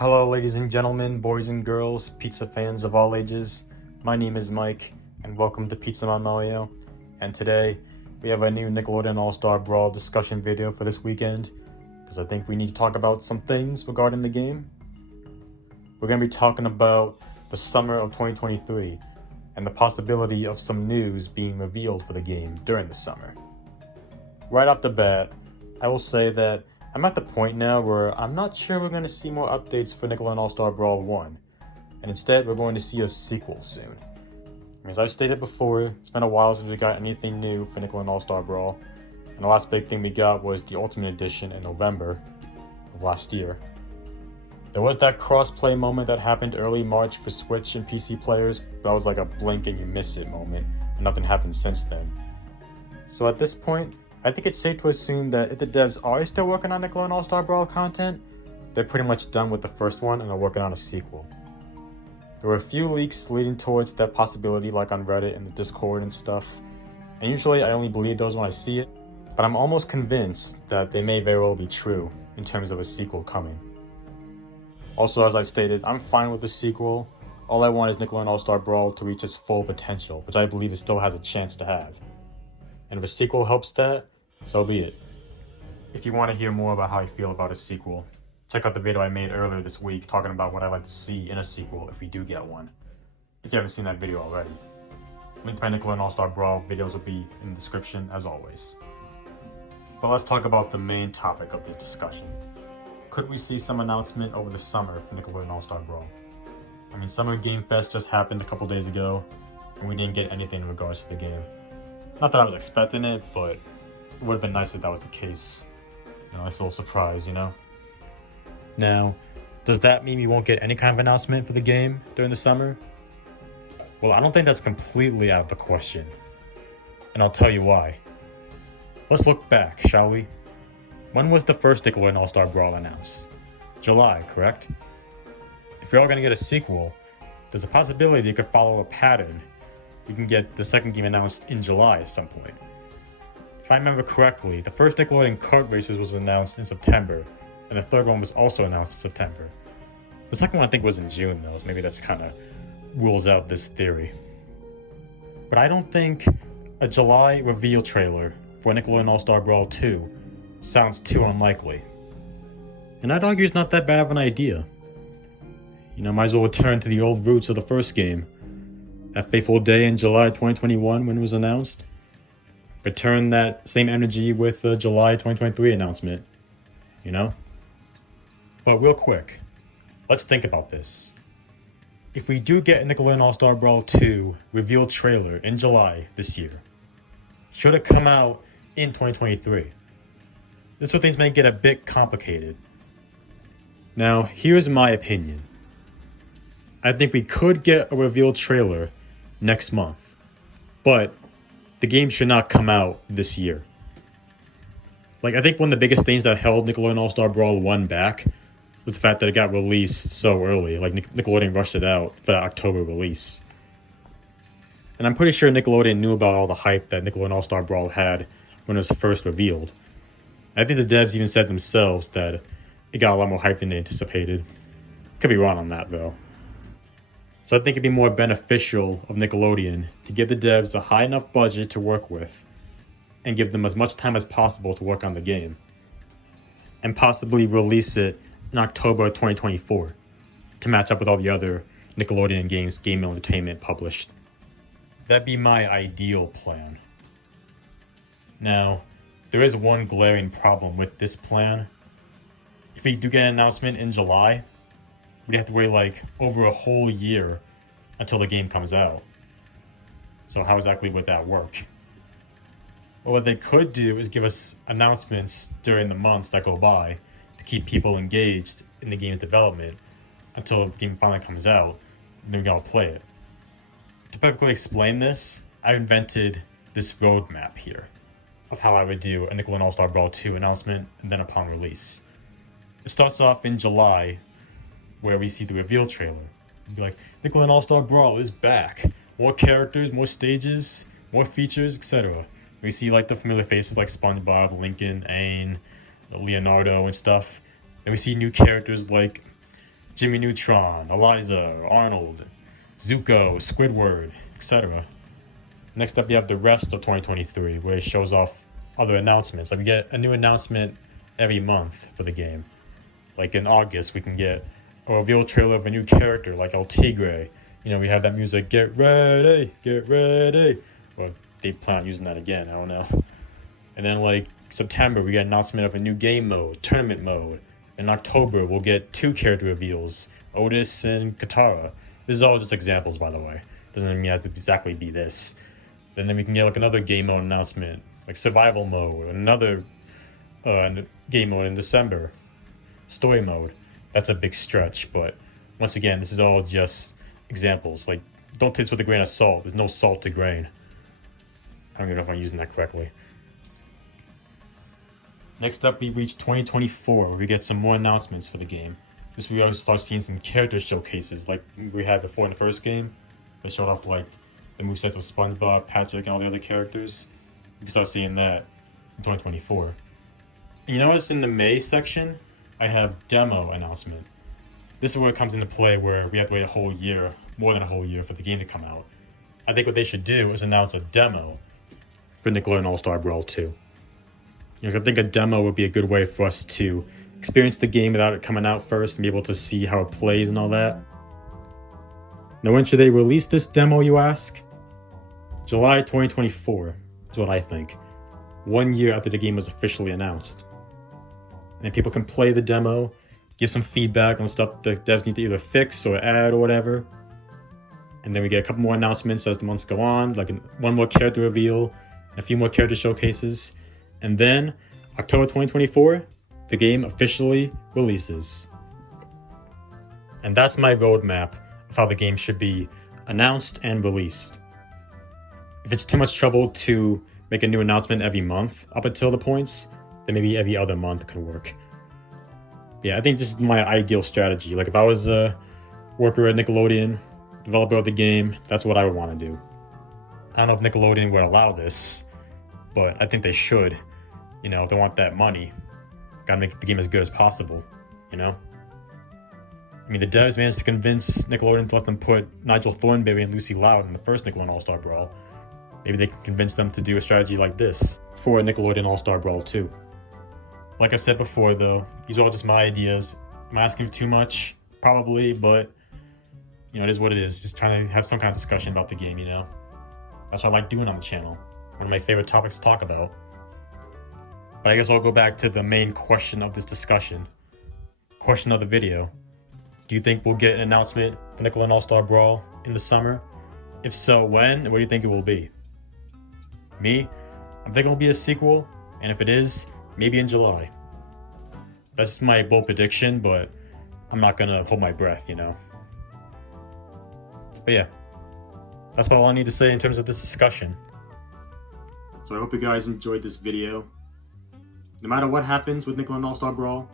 Hello, ladies and gentlemen, boys and girls, pizza fans of all ages. My name is Mike, and welcome to Pizza Mario. And today, we have a new Nickelodeon All Star Brawl discussion video for this weekend, because I think we need to talk about some things regarding the game. We're going to be talking about the summer of 2023, and the possibility of some news being revealed for the game during the summer. Right off the bat, I will say that I'm at the point now where I'm not sure we're going to see more updates for Nickelodeon All Star Brawl 1, and instead we're going to see a sequel soon. As I stated before, it's been a while since we got anything new for Nickelodeon All Star Brawl, and the last big thing we got was the Ultimate Edition in November of last year. There was that cross-play moment that happened early March for Switch and PC players, but that was like a blink and you miss it moment, and nothing happened since then. So at this point, I think it's safe to assume that if the devs are still working on Nickelodeon All Star Brawl content, they're pretty much done with the first one and are working on a sequel. There were a few leaks leading towards that possibility, like on Reddit and the Discord and stuff, and usually I only believe those when I see it, but I'm almost convinced that they may very well be true in terms of a sequel coming. Also, as I've stated, I'm fine with the sequel. All I want is Nickelodeon All Star Brawl to reach its full potential, which I believe it still has a chance to have. And if a sequel helps that, so be it. If you want to hear more about how I feel about a sequel, check out the video I made earlier this week talking about what I'd like to see in a sequel if we do get one. If you haven't seen that video already. Link to my Nickelodeon All Star Brawl videos will be in the description as always. But let's talk about the main topic of this discussion. Could we see some announcement over the summer for Nickelodeon All Star Brawl? I mean, Summer Game Fest just happened a couple days ago, and we didn't get anything in regards to the game. Not that I was expecting it, but it would have been nice if that was the case. Nice little surprise, you know? Now, does that mean we won't get any kind of announcement for the game during the summer? Well, I don't think that's completely out of the question. And I'll tell you why. Let's look back, shall we? When was the first Nickelodeon All Star Brawl announced? July, correct? If you're all going to get a sequel, there's a possibility you could follow a pattern. You can get the second game announced in July at some point. If I remember correctly, the first Nickelodeon Kart Racers was announced in September, and the third one was also announced in September. The second one I think was in June though, so maybe that's kind of rules out this theory. But I don't think a July reveal trailer for Nickelodeon All Star Brawl 2 sounds too unlikely. And I'd argue it's not that bad of an idea. Might as well return to the old roots of the first game. That fateful day in July 2021 when it was announced. Return that same energy with the July 2023 announcement. But real quick, let's think about this. If we do get a Nickelodeon All Star Brawl 2 reveal trailer in July this year, should it come out in 2023? This is where things may get a bit complicated. Now, here's my opinion. I think we could get a reveal trailer next month, but the game should not come out this year. I think one of the biggest things that held Nickelodeon All Star Brawl 1 back was the fact that it got released so early. Nickelodeon rushed it out for that October release. And I'm pretty sure Nickelodeon knew about all the hype that Nickelodeon All Star Brawl had when it was first revealed. I think the devs even said themselves that it got a lot more hype than they anticipated. Could be wrong on that though. So I think it'd be more beneficial of Nickelodeon to give the devs a high enough budget to work with and give them as much time as possible to work on the game. And possibly release it in October 2024 to match up with all the other Nickelodeon games Game Entertainment published. That'd be my ideal plan. Now, there is one glaring problem with this plan. If we do get an announcement in July, we'd have to wait over a whole year until the game comes out. So how exactly would that work? Well, what they could do is give us announcements during the months that go by to keep people engaged in the game's development until the game finally comes out, and then we gotta play it. To perfectly explain this, I've invented this roadmap here of how I would do a Nickelodeon All Star Brawl 2 announcement and then upon release. It starts off in July, where we see the reveal trailer. It'd be like, Nickelodeon All Star Brawl is back. More characters, more stages, more features, etc. We see the familiar faces like SpongeBob, Lincoln, Aang, Leonardo and stuff. Then we see new characters like Jimmy Neutron, Eliza, Arnold, Zuko, Squidward, etc. Next up, you have the rest of 2023, where it shows off other announcements. Like we get a new announcement every month for the game. Like in August, we can get a reveal trailer of a new character like El Tigre. You know, we have that music, get ready, get ready. Well, they plan on using that again, I don't know. And then like September, we get an announcement of a new game mode, tournament mode. In October, we'll get 2 character reveals, Otis and Katara. This is all just examples, by the way. Doesn't mean it has to exactly be this. And then we can get like another game mode announcement, like survival mode, another game mode in December, story mode. That's a big stretch, but once again, this is all just examples. Like, don't take this with a grain of salt. There's no salt to grain. I don't even know if I'm using that correctly. Next up, we reach 2024, where we get some more announcements for the game. This we always start seeing some character showcases, like we had before in the first game. They showed off like the movesets of SpongeBob, Patrick, and all the other characters. You can start seeing that in 2024. And you notice in the May section, I have demo announcement. This is where it comes into play, where we have to wait a whole year, more than a whole year, for the game to come out. I think what they should do is announce a demo for Nickelodeon All Star Brawl 2. You know, I think a demo would be a good way for us to experience the game without it coming out first and be able to see how it plays and all that. Now, when should they release this demo, you ask? July 2024 is what I think. 1 year after the game was officially announced. And then people can play the demo, give some feedback on stuff the devs need to either fix or add or whatever. And then we get a couple more announcements as the months go on, like one more character reveal, and a few more character showcases. And then, October 2024, the game officially releases. And that's my roadmap of how the game should be announced and released. If it's too much trouble to make a new announcement every month up until the points, then maybe every other month could work. Yeah, I think this is my ideal strategy. Like if I was a worker at Nickelodeon, developer of the game, that's what I would want to do. I don't know if Nickelodeon would allow this, but I think they should. You know, if they want that money, gotta make the game as good as possible, you know? I mean, the devs managed to convince Nickelodeon to let them put Nigel Thornberry and Lucy Loud in the first Nickelodeon All Star Brawl. Maybe they can convince them to do a strategy like this for Nickelodeon All Star Brawl 2. Like I said before, though, these are all just my ideas. Am I asking for too much? Probably, but, you know, it is what it is. Just trying to have some kind of discussion about the game, you know? That's what I like doing on the channel. One of my favorite topics to talk about. But I guess I'll go back to the main question of this discussion. Question of the video. Do you think we'll get an announcement for Nickelodeon All Star Brawl in the summer? If so, when? And what do you think it will be? Me? I'm thinking it'll be a sequel. And if it is, maybe in July. That's my bold prediction, but I'm not gonna hold my breath, you know? But yeah. That's all I need to say in terms of this discussion. So I hope you guys enjoyed this video. No matter what happens with Nickelodeon All Star Brawl,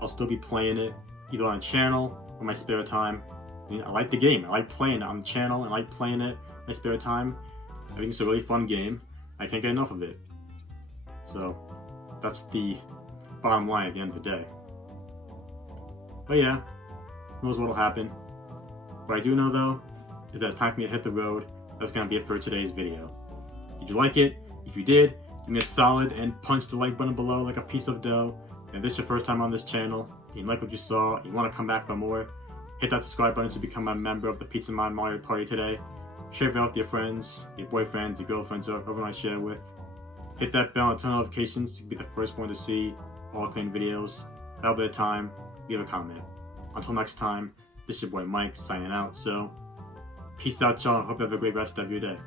I'll still be playing it either on a channel or my spare time. I mean, I like the game. I like playing it on the channel. I like playing it in my spare time. I think it's a really fun game. I can't get enough of it. So that's the bottom line at the end of the day. But yeah, who knows what'll happen. What I do know though is that it's time for me to hit the road. That's gonna be it for today's video. Did you like it? If you did, give me a solid and punch the like button below like a piece of dough. And if this is your first time on this channel, and you like what you saw, and you want to come back for more, hit that subscribe button to become a member of the Pizza Man Mario Party today. Share it out with your friends, your boyfriends, your girlfriends, or whoever you want to share with. Hit that bell and turn on notifications to be the first one to see all clean videos. Have a bit of time, leave a comment. Until next time, this is your boy Mike signing out. So, peace out, y'all. Hope you have a great rest of your day.